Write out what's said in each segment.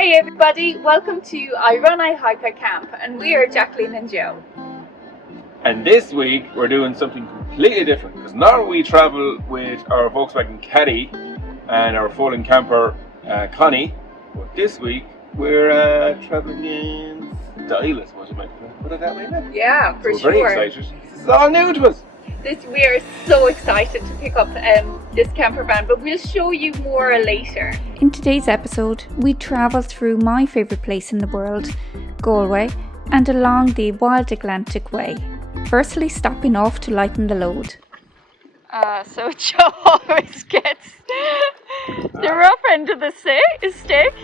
Hey everybody, welcome to I Run I Hike I Camp, and we are Jacqueline and Joe. And this week we're doing something completely different, because normally we travel with our Volkswagen Caddy and our folding camper Connie, but this week we're travelling in style, I suppose you might put it that way now. Yeah, for so we're sure. very excited. This is all new to us. We are so excited to pick up this camper van, but we'll show you more later. In today's episode, we travel through my favourite place in the world, Galway, and along the Wild Atlantic Way, firstly stopping off to lighten the load. So Joe always gets the rough end of the stick.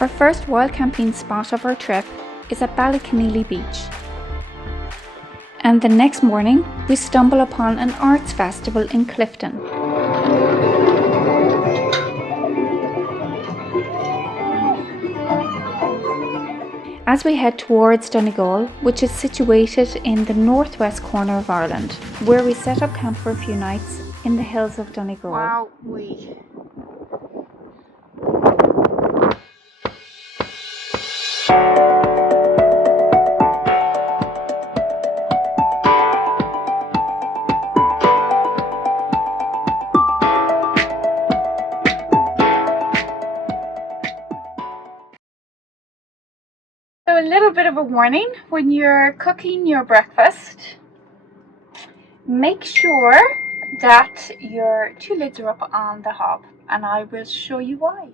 Our first wild camping spot of our trip is at Ballyconneely Beach. And the next morning, we stumble upon an arts festival in Clifden. As we head towards Donegal, which is situated in the northwest corner of Ireland, where we set up camp for a few nights in the hills of Donegal. Wow, So a little bit of a warning, when you're cooking your breakfast, make sure that your two lids are up on the hob, and I will show you why.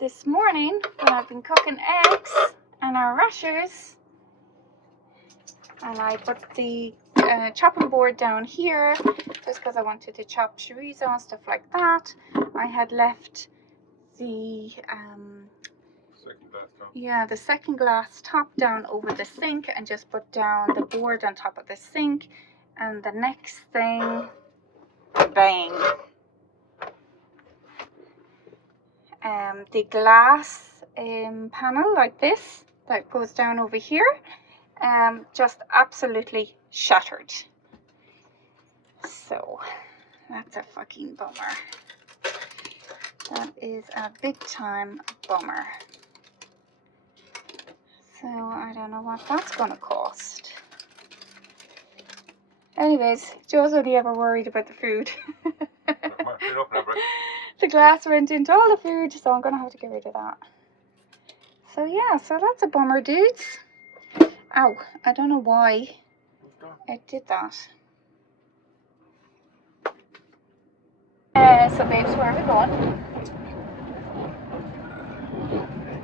This morning, when I've been cooking eggs and our rashers, and I put the chopping board down here just because I wanted to chop chorizo and stuff like that. I had left the the second glass top down over the sink and just put down the board on top of the sink, and the next thing, bang, the glass panel like this that goes down over here just absolutely shattered. So that's a fucking bummer. That is a big time bummer. So I don't know what that's gonna cost. Anyways, Joe's only ever worried about the food. The glass went into all the food, so I'm gonna have to get rid of that. So yeah, so that's a bummer, dudes. Ow, I don't know why it did that. So babes, where are we going?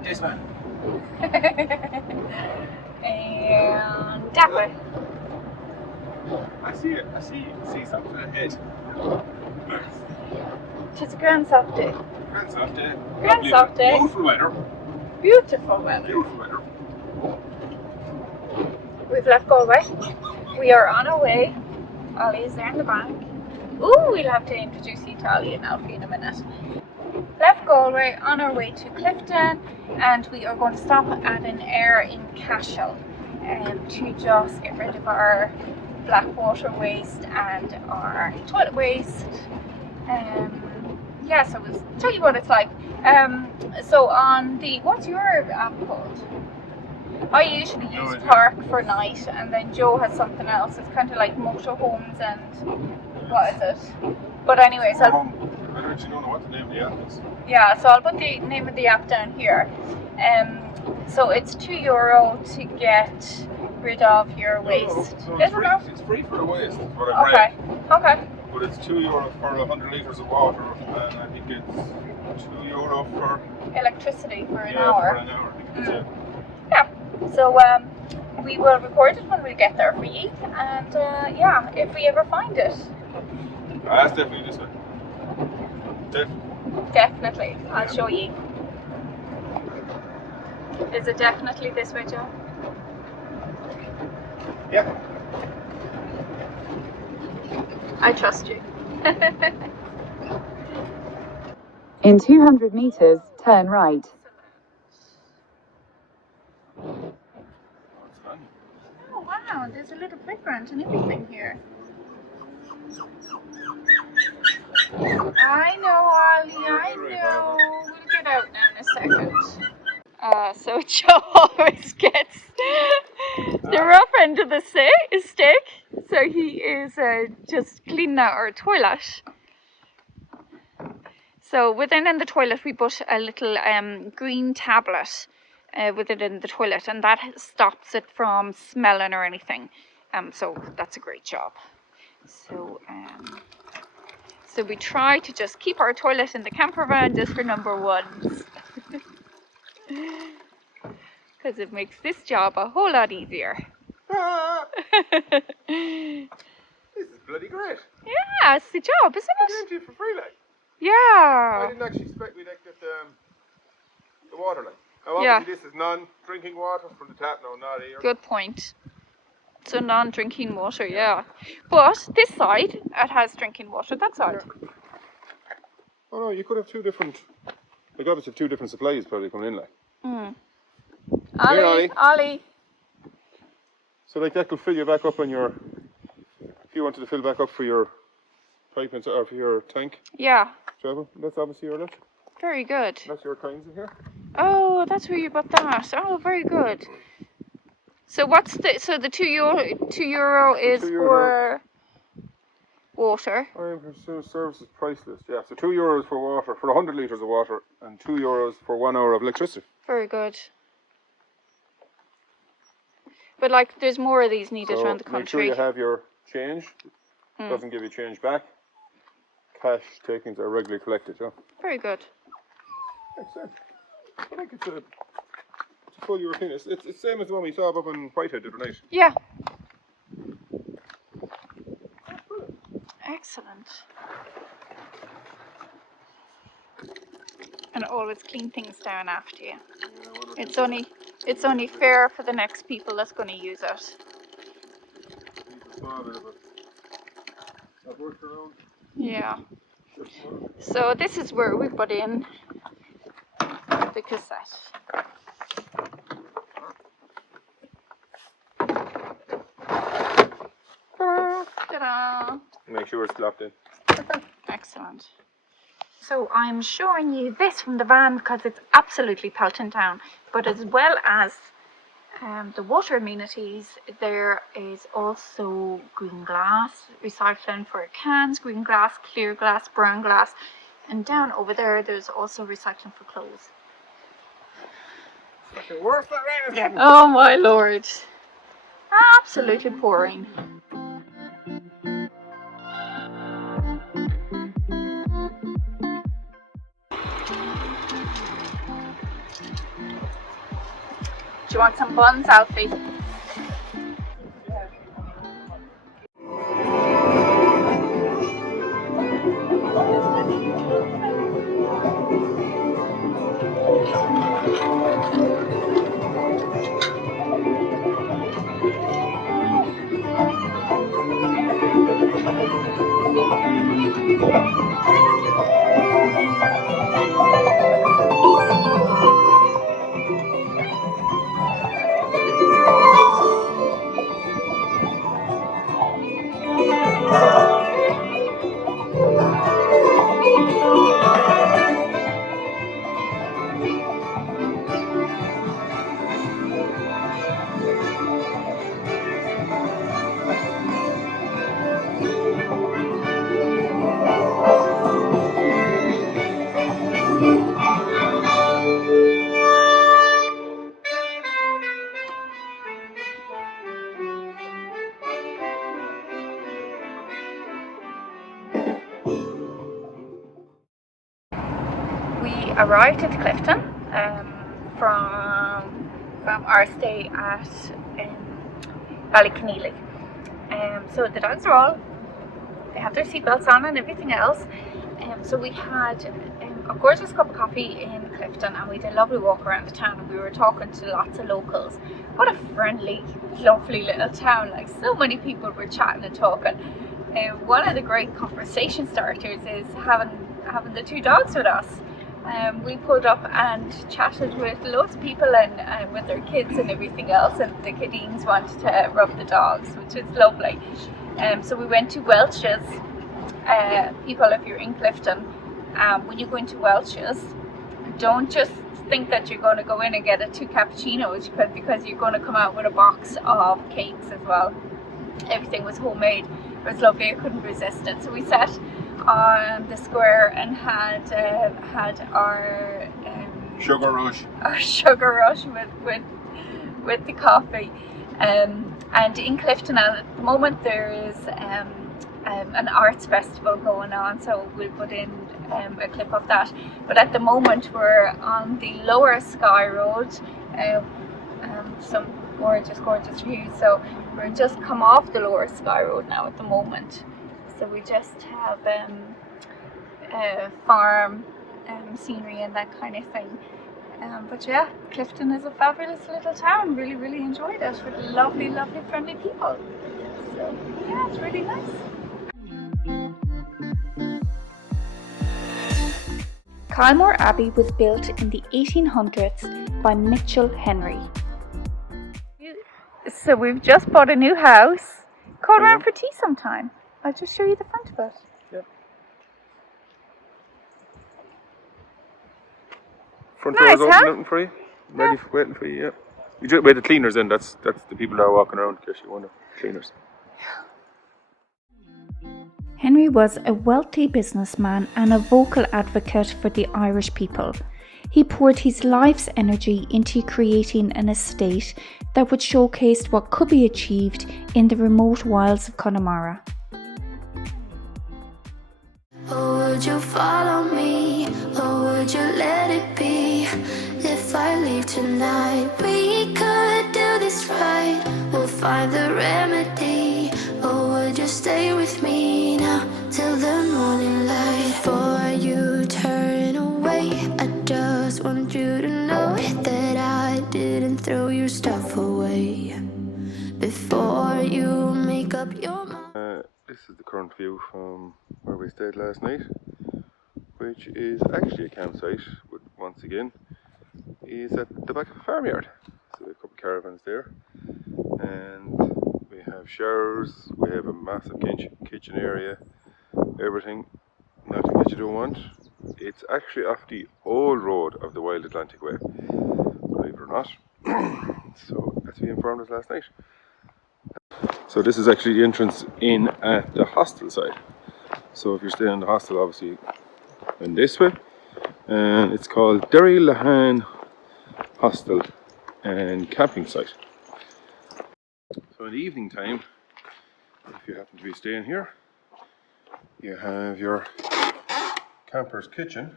This one. And that way. I see something ahead. It's a grand soft day. Grand soft day. Grand soft day. Beautiful weather. Beautiful weather. Beautiful weather. We've left Galway. We are on our way. Ollie is there in the back. Ooh, we'll have to introduce you to Ollie and Alfie in a minute. Left Galway, on our way to Clifden, and we are going to stop at an air in Cashel to just get rid of our black water waste and our toilet waste. Yeah, so we'll tell you what it's like. So on the, what's your app called? I usually use Park for night, and then Joe has something else. It's kind of like motorhomes and what is it? But anyways, I don't actually know what the name of the app is. Yeah, so I'll put the name of the app down here. So it's €2 to get rid of your waste. No, it's free for the waste. That's what I've read. Okay. But it's €2 for 100 litres of water, and I think it's €2 for electricity for an hour. For an hour, I think it's Yeah. So we will record it when we get there for you, and yeah, if we ever find it. That's definitely this way. Definitely. I'll show you. Is it definitely this way, Joe? Yeah. I trust you. In 200 meters, turn right. Oh wow, there's a little playground and everything here. I know, Ollie, I know. We'll get out now in a second. So Joe always gets the rough end of the stick. So he is just cleaning out our toilet. So within the toilet we put a little green tablet within the toilet, and that stops it from smelling or anything. So that's a great job. So we try to just keep our toilet in the camper van just for number ones. Because it makes this job a whole lot easier. This is bloody great. Yeah, it's the job, isn't I it? gave it to you for free, like. I Yeah. didn't actually expect we'd get the water, like. Now, Yeah. obviously, this is non-drinking water from the tap. No, not here. Good point. So non-drinking water, yeah. But this side, it has drinking water. That side. Yeah. Oh no, you could have two different. Like obviously, two different supplies probably coming in, like. Mm. Here, Ollie, Ollie. So like that will fill you back up on your. If you wanted to fill back up for your pipe and or for your tank Yeah. travel, that's obviously your look. Very good. That's your coins in here. Oh, that's where you bought that. Oh, very good. So what's the the €2 is €2 for water. Services price list. Yeah, so €2 for water for 100 litres of water, and €2 for 1 hour of electricity. Very good. But like, there's more of these needed So around the make sure country. you have your change. Doesn't give you change back. Cash takings are regularly collected. Yeah. Very good. Excellent. I think it's a full European. It's the same as the one we saw up on Whitehead the other night. Yeah. Excellent. And always clean things down after you. It's only fair for the next people that's going to use it. Yeah. So this is where we put in the cassette. Ta-da! Make sure it's locked in. Excellent. So I'm showing you this from the van because it's absolutely pelting down, but as well as the water amenities, there is also green glass, recycling for cans, green glass, clear glass, brown glass, and down over there there's also recycling for clothes. Fucking worse that rain is getting. Oh my lord. Absolutely pouring. Do you want some buns, Alfie? We arrived at Clifden from our stay at Ballyconneely. So the dogs are all, they have their seatbelts on and everything else. So we had a gorgeous cup of coffee in Clifden, and we did a lovely walk around the town, and we were talking to lots of locals. What a friendly, lovely little town, like so many people were chatting and talking. One of the great conversation starters is having the two dogs with us. We pulled up and chatted with loads of people and with their kids and everything else, and the kiddies wanted to rub the dogs, which is lovely. So we went to Welch's. People, if you're in Clifden, when you go into Welch's, don't just think that you're going to go in and get 2 cappuccinos because you're going to come out with a box of cakes as well. Everything was homemade. It was lovely. I couldn't resist it. So we sat on the square and had our Sugar rush. Our sugar rush with the coffee. And in Clifden at the moment there is an arts festival going on, so we'll put in a clip of that. But at the moment we're on the lower Skye Road, some gorgeous views. So we're just come off the lower Skye Road now at the moment. So we just have farm scenery and that kind of thing. But yeah, Clifden is a fabulous little town. Really enjoyed it with lovely friendly people. So yeah, it's really nice. Kylemore Abbey was built in the 1800s by Mitchell Henry. So we've just bought a new house. Come around for tea sometime. I'll just show you the front of it. Yep. Front Nice, door's huh? open for you. Ready for waiting for you, yeah. You just wait the cleaners in, that's the people that are walking around in case you want cleaners. Henry was a wealthy businessman and a vocal advocate for the Irish people. He poured his life's energy into creating an estate that would showcase what could be achieved in the remote wilds of Connemara. Or would you follow me, or would you let it be? If I leave tonight, we could do this right. We'll find the remedy. Or would you stay with me now till the morning light? Before you turn away, I just want you to know that I didn't throw your stuff away. Before you make up your mind. This is the current view from where we stayed last night, which is actually a campsite, but once again is at the back of a farmyard. So we have a couple of caravans there, and we have showers, we have a massive kitchen area, everything, nothing that you don't want. It's actually off the old road of the Wild Atlantic Way, believe it or not. So as we informed us last night. So this is actually the entrance in at the hostel side. So if you're staying in the hostel, obviously in this way, and it's called Derrlahan Hostel and Camping Site. So in the evening time, if you happen to be staying here, you have your camper's kitchen,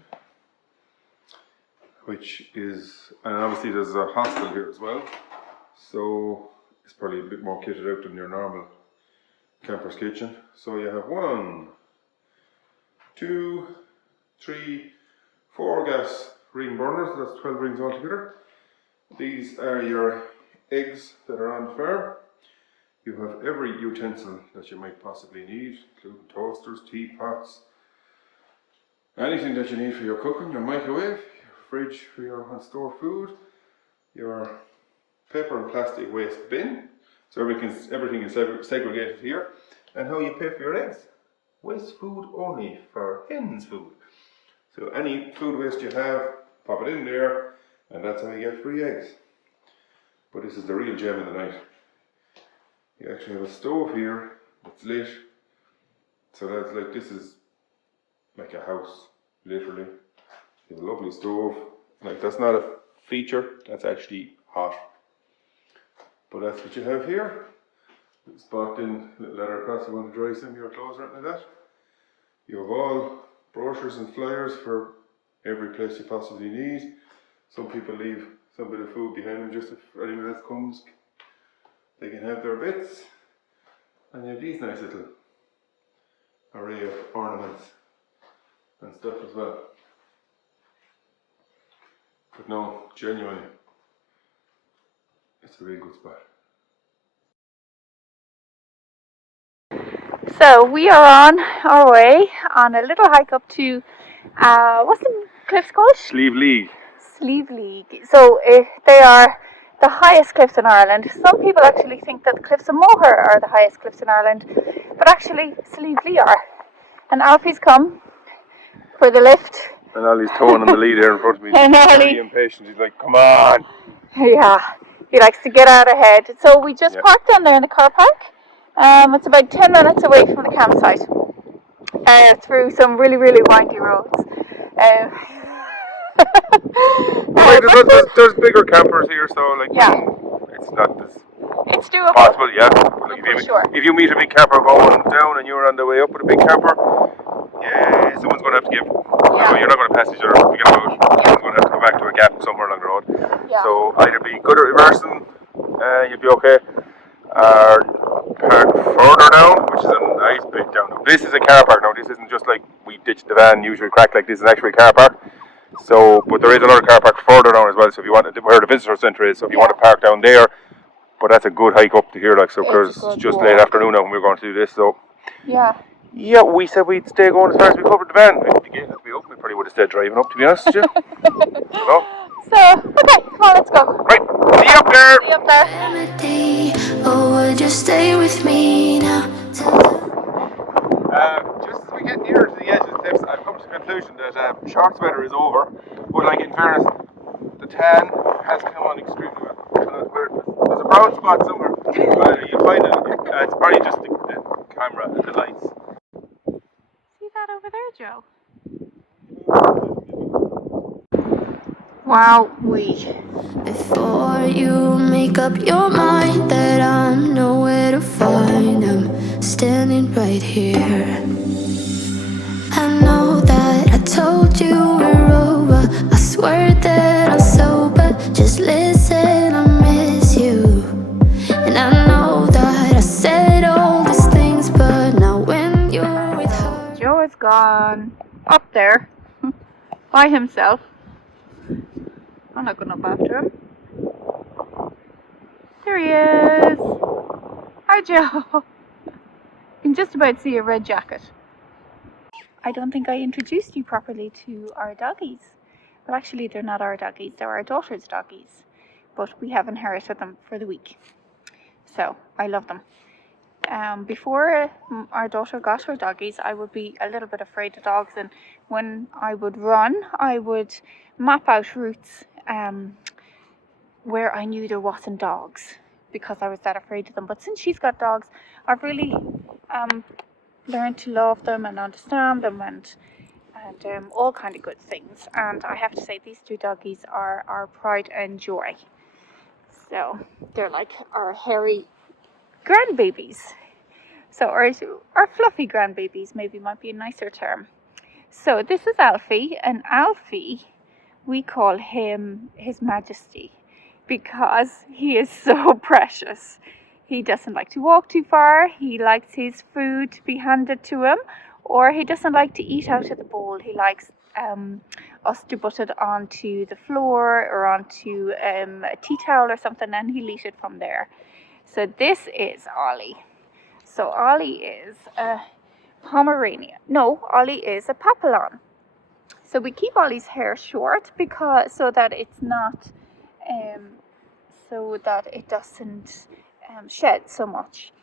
which is, and obviously there's a hostel here as well, so it's probably a bit more kitted out than your normal camper's kitchen. So you have 1, 2, 3, 4 gas ring burners, that's 12 rings altogether. These are your eggs that are on the farm. You have every utensil that you might possibly need, including toasters, teapots, anything that you need for your cooking, your microwave, your fridge for your store food, your paper and plastic waste bin. So everything is segregated here. And how you pay for your eggs? Waste food only for hens food. So any food waste you have, pop it in there, and that's how you get free eggs. But this is the real gem of the night. You actually have a stove here that's lit. So that's like, this is like a house, literally. You have a lovely stove. Like, that's not a feature, that's actually hot. But that's what you have here. It's bought in little leather across, you want to dry some of your clothes or anything like that. You have all brochures and flyers for every place you possibly need. Some people leave some bit of food behind them just if anyone else comes, they can have their bits. And you have these nice little array of ornaments and stuff as well. But no, genuinely, it's a really good spot. So we are on our way on a little hike up to, what's the cliffs called? Slieve League. Slieve League. So they are the highest cliffs in Ireland. Some people actually think that the Cliffs of Moher are the highest cliffs in Ireland, but actually Slieve League are. And Alfie's come for the lift, And Ollie's towing on the lead here in front of me. And He's Ollie. very impatient. He's like, come on. Yeah, he likes to get out ahead. So we just parked down there in the car park. It's about 10 minutes away from the campsite. Through some really, really windy roads. There's bigger campers here, so like it's not as it's doable. possible, yeah. But like, if you meet a big camper going down and you're on the way up with a big camper, yeah, someone's going to have to give. Yeah. You're not going to pass each other. Forget about it. Someone's going to have to go back to a gap somewhere along the road. Yeah. So either be good at reversing, you'll be okay, or park further down, which is a nice bit down. This is a car park now. This isn't just like we ditched the van, usually crack like this is actually a car park. So, but there is another car park further down as well. So if you want to, where the visitor centre is, so if you want to park down there, but that's a good hike up to here, like so. Because it's just late afternoon now, and we're going to do this. So yeah, we said we'd stay going as far as we covered the van. If the gate had to be open, we probably would have stayed driving up, to be honest with you. So, okay, come on, let's go. Right, see you up there. See you up there. Oh, would you stay with me now? Just as we get nearer to the edge of the cliffs, I've come to the conclusion that shorts weather is over. But like in fairness, the tan has come on extremely well. There's a brown spot somewhere. You'll find it. It's probably just the camera and the lights. See that over there, Joe? Wow, Before you make up your mind that I'm nowhere to find, I'm standing right here. I know that I told you we're over. I swear that I'm sober. Just listen, I miss you. And I know that I said all these things, but now when you're with her, Joe is gone up there by himself. I'm not going up after him. There he is. Hi, Joe. You can just about see a red jacket. I don't think I introduced you properly to our doggies. Well, actually, they're not our doggies. They're our daughter's doggies. But we have inherited them for the week. So, I love them. Before our daughter got her doggies, I would be a little bit afraid of dogs. And when I would run, I would map out routes where I knew there wasn't dogs, because I was that afraid of them. But since she's got dogs, I've really learned to love them and understand them and all kind of good things. And I have to say, these two doggies are our pride and joy. So they're like our hairy grandbabies. So our fluffy grandbabies maybe might be a nicer term. So this is Alfie, and Alfie, we call him His Majesty because he is so precious. He doesn't like to walk too far. He likes his food to be handed to him, or he doesn't like to eat out of the bowl. He likes us to put it onto the floor or onto a tea towel or something, and he'll eat it from there. So this is Ollie. So Ollie is a Pomeranian. No, Ollie is a Papillon. So we keep Ollie's hair short so that it's not, so that it doesn't shed so much,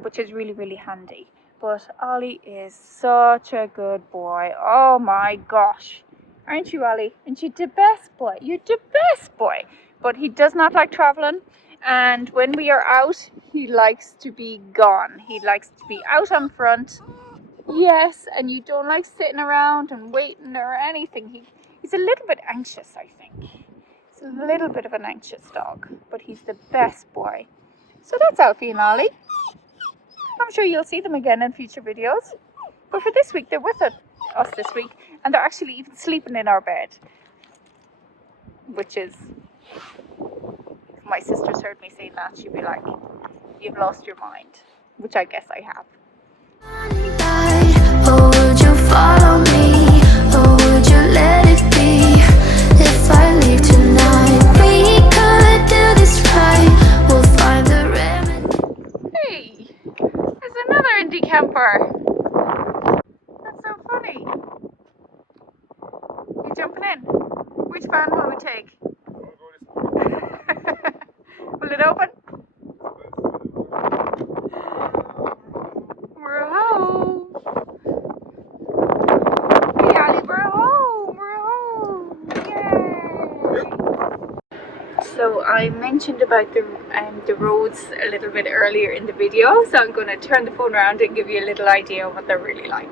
which is really, really handy. But Ollie is such a good boy. Oh my gosh. Aren't you, Ollie? Aren't you the best boy? You're the best boy. But he does not like traveling. And when we are out, he likes to be gone. He likes to be out on front. Yes, and you don't like sitting around and waiting or anything. He's a little bit anxious, I think. He's a little bit of an anxious dog, but he's the best boy. So that's Alfie and Ollie. I'm sure you'll see them again in future videos. But for this week, they're with us this week, and they're actually even sleeping in our bed. Which is, if my sisters heard me saying that, she'd be like, you've lost your mind. Which I guess I have. oh, would you follow me? Or would you let it be? If I leave tonight, we could do this right. We'll find the remedy. Hey, there's another indie camper. That's so funny. You jumping in? Which van will we take? Will it open? We're home. Hey, Ali, we're home. We're I mentioned about the roads a little bit earlier in the video, so I'm going to turn the phone around and give you a little idea of what they're really like.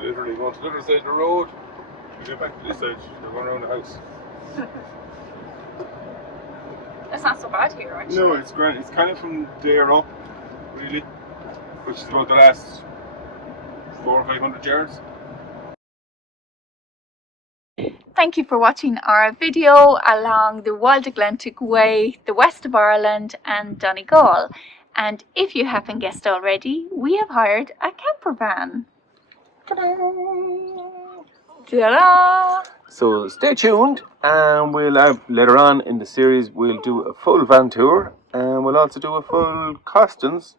Literally going to the other side of the road. We get back to this side, they're going around the house. That's not so bad here, actually. No, it's grand. It's kind of from there up, really, which is about the last 400 or 500 yards. Thank you for watching our video along the Wild Atlantic Way, the west of Ireland and Donegal. And if you haven't guessed already, we have hired a camper van. Ta-da! So stay tuned, and we'll have later on in the series we'll do a full van tour, and we'll also do a full costings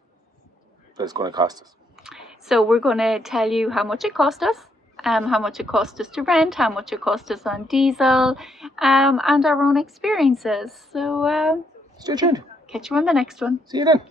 that it's going to cost us. So we're going to tell you how much it cost us, how much it cost us to rent, how much it cost us on diesel, and our own experiences. So Stay tuned. catch you on the next one. See you then.